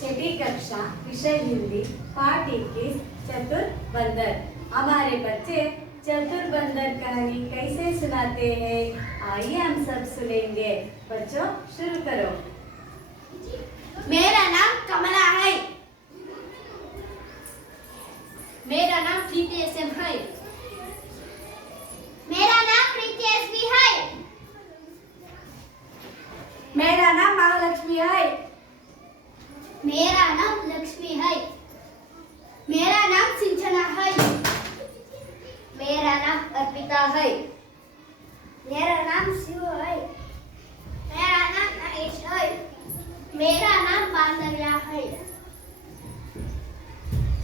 छठी कक्षा विषय हिंदी पाठ 21 चतुर बंदर। हमारे बच्चे चतुर बंदर कहानी कैसे सुनाते हैं, आइए हम सब सुनेंगे। बच्चों शुरू करो। मेरा नाम कमला है। मेरा नाम प्रीति एसएम है। मेरा नाम प्रीति एसवी है। मेरा नाम महालक्ष्मी है। मेरा नाम लक्ष्मी है। मेरा नाम सिंचना है। मेरा नाम अर्पिता है। मेरा नाम शिव है। मेरा नाम नरेश है। मेरा नाम बांधव्या है।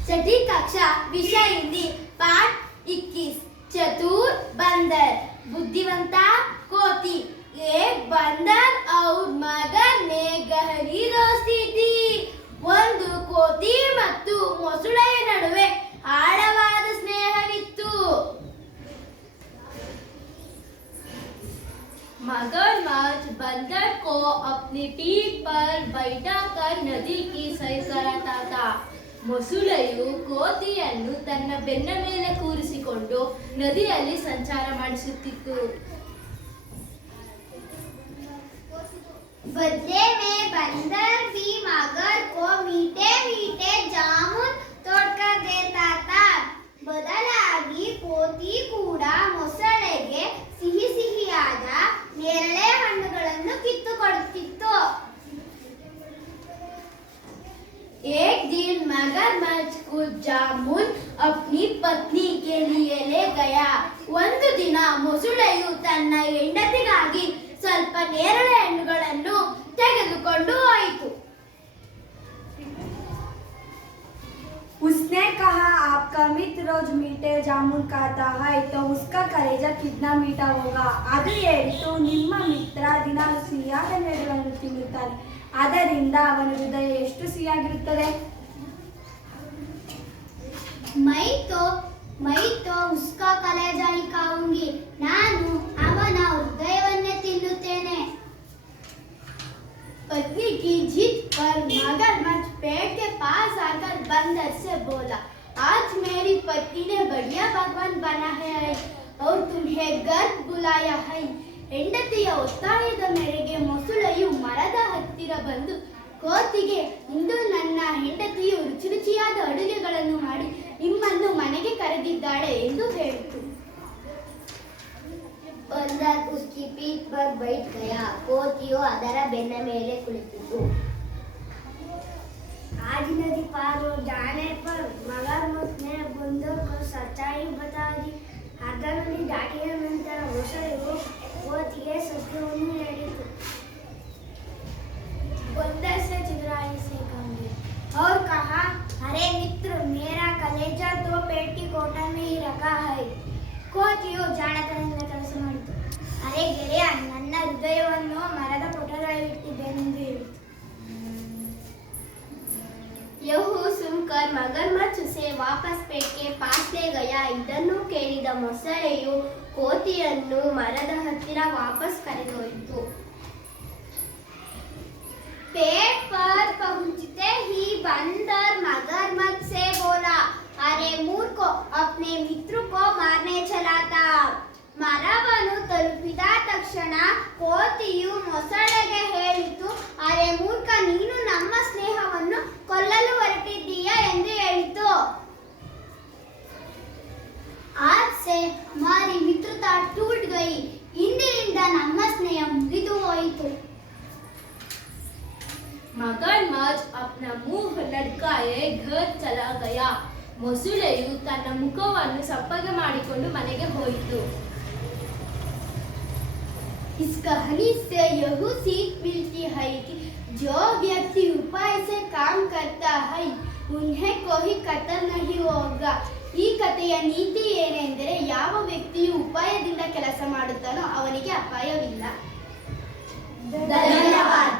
छठी कक्षा विषय हिंदी पाठ 21 चतुर बंदर। बुद्धिवंता कोती। एक बंदर और मगर में गहरी दोस्ती थी। ಒಂದು ಕೋತಿ ಮತ್ತು ಮೊಸಳೆಯ ನಡುವೆ ಆಳವಾದ ಸ್ನೇಹವಿತ್ತು। मगरमच्छ बंदर को अपनी पीठ पर बैठाकर नदी की सैर कराता था। ಮೊಸಳೆಯು ಕೋತಿಯನ್ನು ತನ್ನ ಬೆನ್ನ ಮೇಲೆ ಕೂರಿಸಿಕೊಂಡು ನದಿಯಲ್ಲಿ ಸಂಚಾರ ಮಾಡಿಸುತ್ತಿತ್ತು। बदले में बंदर भी मगर को मीठे मीठे जामुन तोड़कर देता था। बदलाಗಿ ಕೋತಿ ಕೂಡ ಮೊಸಳೆಗೆ ಸಿಹಿ ಸಿಹಿಯಾದ ನೇರಳೆ ಹಣ್ಣುಗಳನ್ನು ಕಿತ್ತುಕೊಡುತ್ತಿತ್ತು। एक दिन मगरमच्छ कुछ जामुन अपनी पत्नी के लिए ले गया। ಒಂದು ದಿನ ಮೊಸಳೆಯು ತನ್ನ ಹೆಂಡತಿಗಾಗಿ ಸ್ವಲ್ಪ ನೇರಳೆ ಹಣ್ಣುಗಳನ್ನು ತೆಗೆದುಕೊಂಡು ಹೋಯಿತು। उसने कहा, आपका मित्र रोज मीठे जामुन खाता है तो उसका कलेजा कितना मीठा होगा। ಅದು ಹೇಳಿತು, ನಿಮ್ಮ ಮಿತ್ರ ದಿನಾಲು ಸಿಹಿಯಾದ ಹಣ್ಣುಗಳನ್ನು ತಿನ್ನುತ್ತಾನೆ, ಆದ್ದರಿಂದ ಅವನ ಹೃದಯ ಎಷ್ಟು ಸಿಹಿಯಾಗಿರುತ್ತದೆ। मैं तो उसका कलेजा ही खाऊंगी। ನಾನು ಅವನ ಹೃದಯವನ್ನೇ ತಿನ್ನುತ್ತೇನೆ। पत्नी की जिद पर मगरमच्छ पेड़ के पास आकर बंदर से बोला, आज मेरी पत्नी ने बढ़िया भगवान बना है और तुम्हें घर बुलाया है। ಹೆಂಡತಿಯ ಒತ್ತಾಯದ ಮೇರೆಗೆ ಮೊಸಳೆಯು ಮರದ ಹತ್ತಿರ ಬಂದು ಕೋತಿಗೆ, ಇಂದು ನನ್ನ ಹೆಂಡತಿಯು ರುಚಿ ರುಚಿಯಾದ ಅಡುಗೆಗಳನ್ನು ಮಾಡಿ ನಿಮ್ಮನ್ನು ಮನೆಗೆ ಕರೆದಿದ್ದಾಳೆ ಎಂದು ಹೇಳಿತು। बंदर उसकी पीठ पर बैठ गया। ಕೋತಿಯು ಅದರ ಬೆನ್ನ ಮೇಲೆ ಕುಳಿತಿತು। आज नदी पार हो जाने पर मगरमच्छ ने बंदर को सच्चाई बता दी। ಅರ್ಧ ನದಿ ದಾಟಿದ ನಂತರ ಮೊಸಳೆಯು ಕೋತಿಗೆ ಸತ್ಯವನ್ನು ಹೇಳಿತು। बंदर से चितराई से कहा और कहा, अरे मित्र, मेरा कलेजा तो पेट की कोठा में ही रखा है। ಕೋತಿಯು ಜಾಣತನದಿಂದ ಕೆಲಸ ಮಾಡಿತು। ಅರೆ ಗೆಳೆಯ, ನನ್ನ ಹೃದಯವನ್ನು ಮರದ ಕೊಠಡಿಯಲ್ಲಿ ಇಟ್ಟಿದ್ದೇನೆಂದು ಹೇಳಿತು। यह सुनकर मगरमच्छ उसे वापस पेट के पास ले गया। ಇದನ್ನು ಕೇಳಿದ ಮೊಸಳೆಯು ಕೋತಿಯನ್ನು ಮರದ ಹತ್ತಿರ ವಾಪಸ್ ಕರೆದೊಯ್ಯಿತು। पेट पर पहुंचते ही बंदर मगरमच्छ से बोला, अरे मूर्खो, अपने मित्र को मारने चला था। ಮರವನ್ನು ತಲುಪಿದ ತಕ್ಷಣ ಕೋತಿಯು ಮೊಸಳೆಗೆ ಹೇಳಿತು, ಅರೆ ಮೂರ್ಖ, ನೀನು ನಮ್ಮ ಸ್ನೇಹವನ್ನು ಕೊಲ್ಲಲು ಹೊರಟಿದ್ದೀಯಾ ಎಂದು ಹೇಳಿತು। आज से हमारी मित्रता टूट गई। ಇಂದಿನಿಂದ ನಮ್ಮ ಸ್ನೇಹ ಮುಗಿದು ಹೋಯಿತು। मगरमच्छ अपना मुंह लटकाए घर चला गया। ಮೊಸಳೆಯು ತನ್ನ ಮುಖವನ್ನು ಸಪ್ಪಗೆ ಮಾಡಿಕೊಂಡು ಮನೆಗೆ ಹೋಯಿತು। इस कहानी से यह सीख मिलती है कि जो व्यक्ति उपाय से काम करता है उन्हें कोई खतर नहीं होगा। ಈ ಕಥೆಯ ನೀತಿ ಏನೆಂದರೆ, ಯಾವ ವ್ಯಕ್ತಿಯು ಉಪಾಯದಿಂದ ಕೆಲಸ ಮಾಡುತ್ತಾನೋ ಅವನಿಗೆ ಅಪಾಯವಿಲ್ಲ। ಧನ್ಯವಾದ।